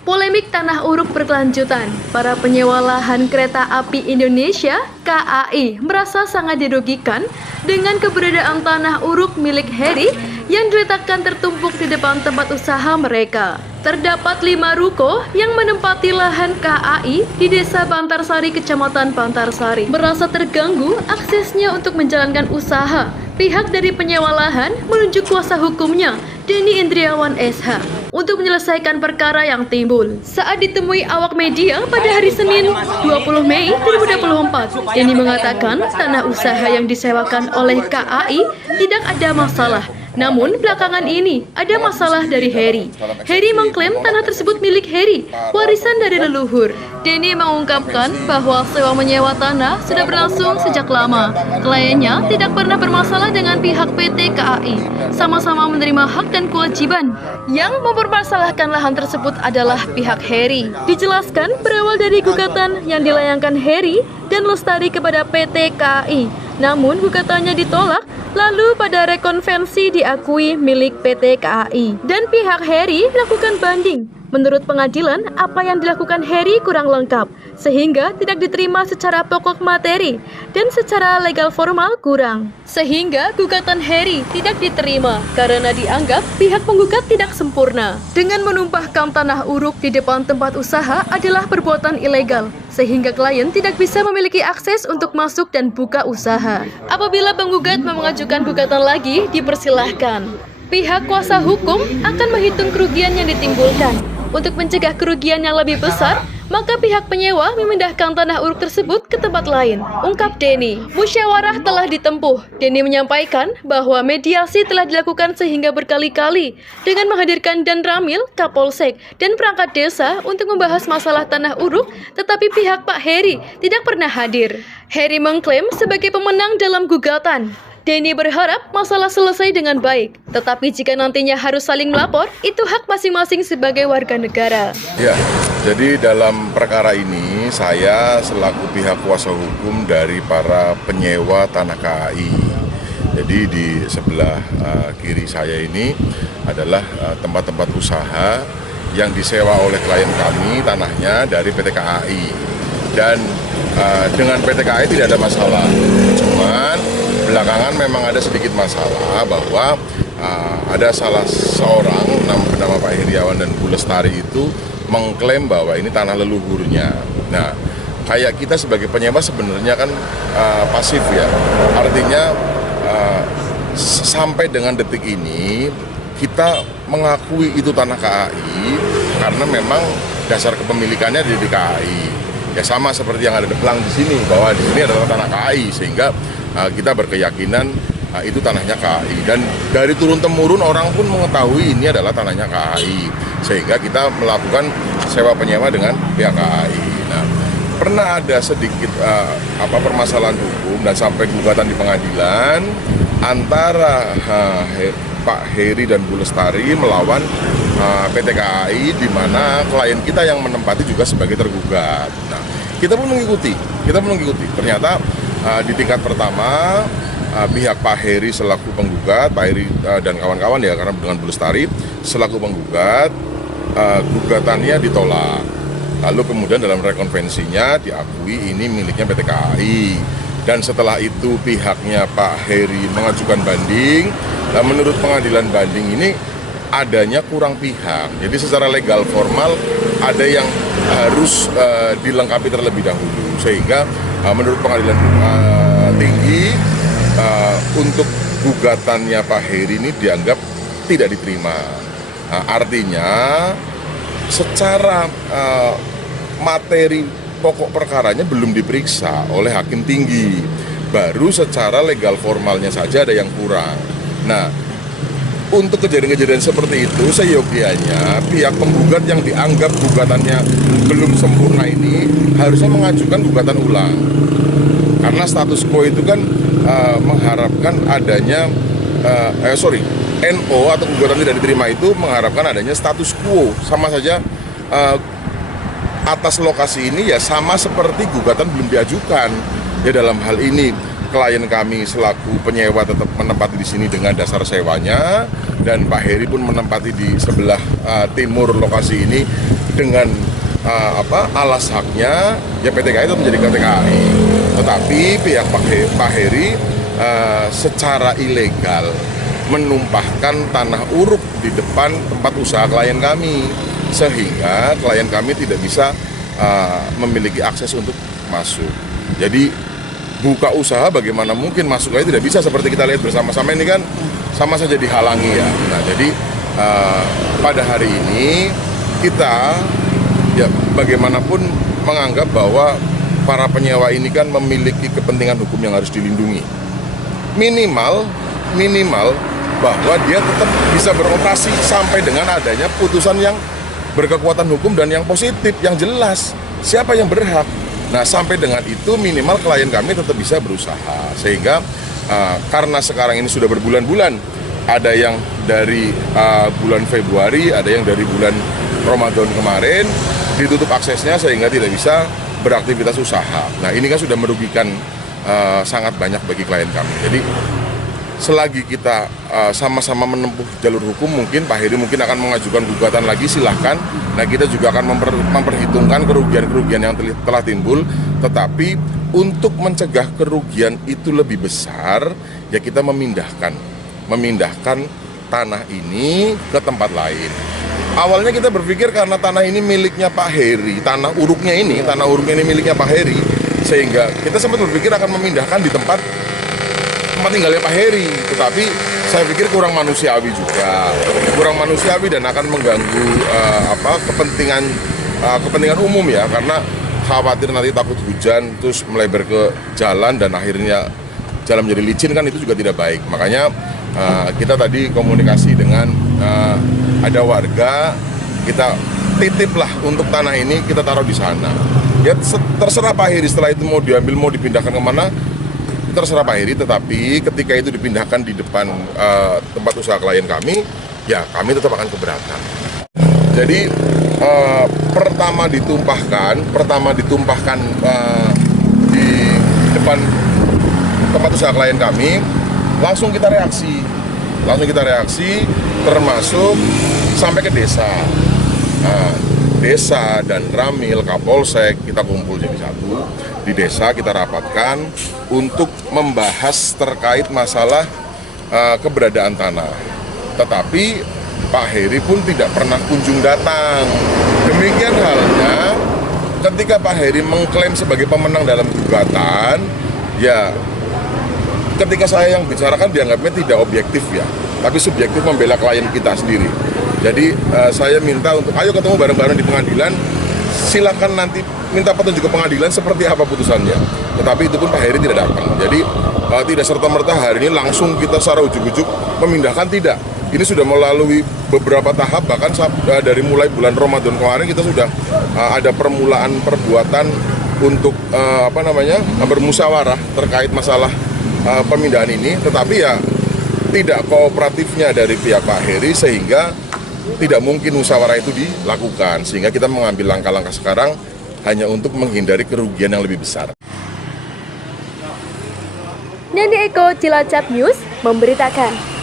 Polemik tanah uruk berkelanjutan. Para penyewa lahan kereta api Indonesia (KAI) merasa sangat dirugikan dengan keberadaan tanah uruk milik Heri yang diletakkan tertumpuk di depan tempat usaha mereka. Terdapat 5 ruko yang menempati lahan KAI di Desa Bantarsari, Kecamatan Bantarsari. Merasa terganggu aksesnya untuk menjalankan usaha. Pihak dari penyewa lahan menunjuk kuasa hukumnya, Denny Indriawan SH, untuk menyelesaikan perkara yang timbul. Saat ditemui awak media pada hari Senin 20 Mei 2024, Denny mengatakan tanah usaha yang disewakan oleh KAI tidak ada masalah. Namun belakangan ini ada masalah dari Heri. Heri mengklaim tanah tersebut milik Heri, warisan dari leluhur. Denny mengungkapkan bahwa sewa menyewa tanah sudah berlangsung sejak lama. Kliennya tidak pernah bermasalah dengan pihak PT KAI. Sama-sama menerima hak dan kewajiban. Yang mempermasalahkan lahan tersebut adalah pihak Heri. Dijelaskan berawal dari gugatan yang dilayangkan Heri dan Lestari kepada PT KAI. Namun gugatannya ditolak. Lalu pada rekonvensi diakui milik PT KAI dan pihak Heri melakukan banding. Menurut pengadilan, apa yang dilakukan Heri kurang lengkap sehingga tidak diterima secara pokok materi dan secara legal formal kurang. Sehingga gugatan Heri tidak diterima karena dianggap pihak penggugat tidak sempurna. Dengan menumpahkan tanah uruk di depan tempat usaha adalah perbuatan ilegal, sehingga klien tidak bisa memiliki akses untuk masuk dan buka usaha. Apabila penggugat mengajukan gugatan lagi, dipersilahkan. Pihak kuasa hukum akan menghitung kerugian yang ditimbulkan. Untuk mencegah kerugian yang lebih besar, maka pihak penyewa memindahkan tanah uruk tersebut ke tempat lain, ungkap Denny. Musyawarah telah ditempuh. Denny menyampaikan bahwa mediasi telah dilakukan sehingga berkali-kali dengan menghadirkan Dan Ramil, Kapolsek, dan perangkat desa untuk membahas masalah tanah uruk, tetapi pihak Pak Heri tidak pernah hadir. Heri mengklaim sebagai pemenang dalam gugatan. Denny berharap masalah selesai dengan baik, tetapi jika nantinya harus saling melapor, itu hak masing-masing sebagai warga negara. Ya, jadi dalam perkara ini saya selaku pihak kuasa hukum dari para penyewa tanah KAI. Jadi di sebelah kiri saya ini adalah tempat-tempat usaha yang disewa oleh klien kami tanahnya dari PT KAI. Dan dengan PT KAI tidak ada masalah, cuman belakangan memang ada sedikit masalah bahwa ada salah seorang bernama Pak Heriawan dan Bu Lestari itu mengklaim bahwa ini tanah leluhurnya. Nah, kayak kita sebagai penyewa sebenarnya kan pasif ya, artinya sampai dengan detik ini kita mengakui itu tanah KAI karena memang dasar kepemilikannya di KAI. Ya sama seperti yang ada deplang di sini, bahwa di sini adalah tanah KAI, sehingga kita berkeyakinan itu tanahnya KAI. Dan dari turun-temurun orang pun mengetahui ini adalah tanahnya KAI, sehingga kita melakukan sewa penyewa dengan pihak KAI. Nah, pernah ada sedikit permasalahan hukum dan sampai gugatan di pengadilan antara Pak Heri dan Bu Lestari melawan PT KAI, di mana klien kita yang menempati juga sebagai tergugat. Nah, kita pun mengikuti. Ternyata di tingkat pertama pihak Pak Heri selaku penggugat, Pak Heri dan kawan-kawan ya, karena dengan Bu Lestari selaku penggugat, gugatannya ditolak. Lalu kemudian dalam rekonvensinya diakui ini miliknya PT KAI. Dan setelah itu pihaknya Pak Heri mengajukan banding. Nah, menurut pengadilan banding ini adanya kurang pihak. Jadi secara legal formal ada yang harus dilengkapi terlebih dahulu, sehingga menurut pengadilan tinggi untuk gugatannya Pak Heri ini dianggap tidak diterima. Artinya secara materi pokok perkaranya belum diperiksa oleh hakim tinggi, baru secara legal formalnya saja ada yang kurang. Nah, untuk kejadian-kejadian seperti itu, seyogianya pihak penggugat yang dianggap gugatannya belum sempurna ini harusnya mengajukan gugatan ulang. Karena status quo itu kan mengharapkan adanya, NO atau gugatan tidak diterima itu mengharapkan adanya status quo. Sama saja atas lokasi ini ya sama seperti gugatan belum diajukan. Ya dalam hal ini klien kami selaku penyewa tetap menempati di sini dengan dasar sewanya, dan Pak Heri pun menempati di sebelah timur lokasi ini dengan alas haknya ya PT KAI itu menjadi PT KAI. Tetapi pihak Pak Heri secara ilegal menumpahkan tanah uruk di depan tempat usaha klien kami, sehingga klien kami tidak bisa memiliki akses untuk masuk. Jadi buka usaha bagaimana mungkin masuk aja tidak bisa, seperti kita lihat bersama-sama ini kan sama saja dihalangi ya. Nah jadi pada hari ini kita ya bagaimanapun menganggap bahwa para penyewa ini kan memiliki kepentingan hukum yang harus dilindungi. Minimal bahwa dia tetap bisa beroperasi sampai dengan adanya putusan yang berkekuatan hukum dan yang positif, yang jelas siapa yang berhak. Nah sampai dengan itu minimal klien kami tetap bisa berusaha. Sehingga karena sekarang ini sudah berbulan-bulan, ada yang dari bulan Februari, ada yang dari bulan Ramadan kemarin ditutup aksesnya sehingga tidak bisa beraktivitas usaha. Nah ini kan sudah merugikan sangat banyak bagi klien kami. Jadi selagi kita sama-sama menempuh jalur hukum, mungkin Pak Heri mungkin akan mengajukan gugatan lagi, silahkan. Nah kita juga akan memperhitungkan kerugian-kerugian yang telah timbul. Tetapi untuk mencegah kerugian itu lebih besar, ya kita memindahkan tanah ini ke tempat lain. Awalnya kita berpikir karena tanah ini miliknya Pak Heri, tanah uruknya ini miliknya Pak Heri, sehingga kita sempat berpikir akan memindahkan di tempat tinggalnya Pak Heri. Tetapi saya pikir kurang manusiawi dan akan mengganggu kepentingan umum ya, karena khawatir nanti takut hujan terus melebar ke jalan dan akhirnya jalan menjadi licin, kan itu juga tidak baik. Makanya kita tadi komunikasi dengan ada warga, kita titiplah untuk tanah ini kita taruh di sana. Ya terserah Pak Heri setelah itu mau diambil, mau dipindahkan kemana, terserah Pak Heri. Tetapi ketika itu dipindahkan di depan tempat usaha klien kami, ya kami tetap akan keberatan. Jadi pertama ditumpahkan di depan tempat usaha klien kami, langsung kita reaksi, termasuk sampai ke desa. Nah, desa dan Ramil, Kapolsek, kita kumpul jadi satu. Di desa kita rapatkan untuk membahas terkait masalah keberadaan tanah. Tetapi Pak Heri pun tidak pernah kunjung datang. Demikian halnya ketika Pak Heri mengklaim sebagai pemenang dalam gugatan, ya ketika saya yang bicarakan dianggapnya tidak objektif ya, tapi subjektif membela klien kita sendiri. Jadi saya minta untuk ayo ketemu bareng-bareng di pengadilan, silakan nanti minta petunjuk ke pengadilan seperti apa putusannya. Tetapi itu pun Pak Heri tidak datang. Jadi tidak serta-merta hari ini langsung kita secara ujuk-ujuk memindahkan, tidak. Ini sudah melalui beberapa tahap, bahkan dari mulai bulan Ramadan kemarin kita sudah ada permulaan perbuatan untuk bermusyawarah terkait masalah pemindahan ini. Tetapi ya tidak kooperatifnya dari pihak Pak Heri, sehingga tidak mungkin musyawarah itu dilakukan, sehingga kita mengambil langkah-langkah sekarang hanya untuk menghindari kerugian yang lebih besar. Neni Eko, Cilacap News memberitakan.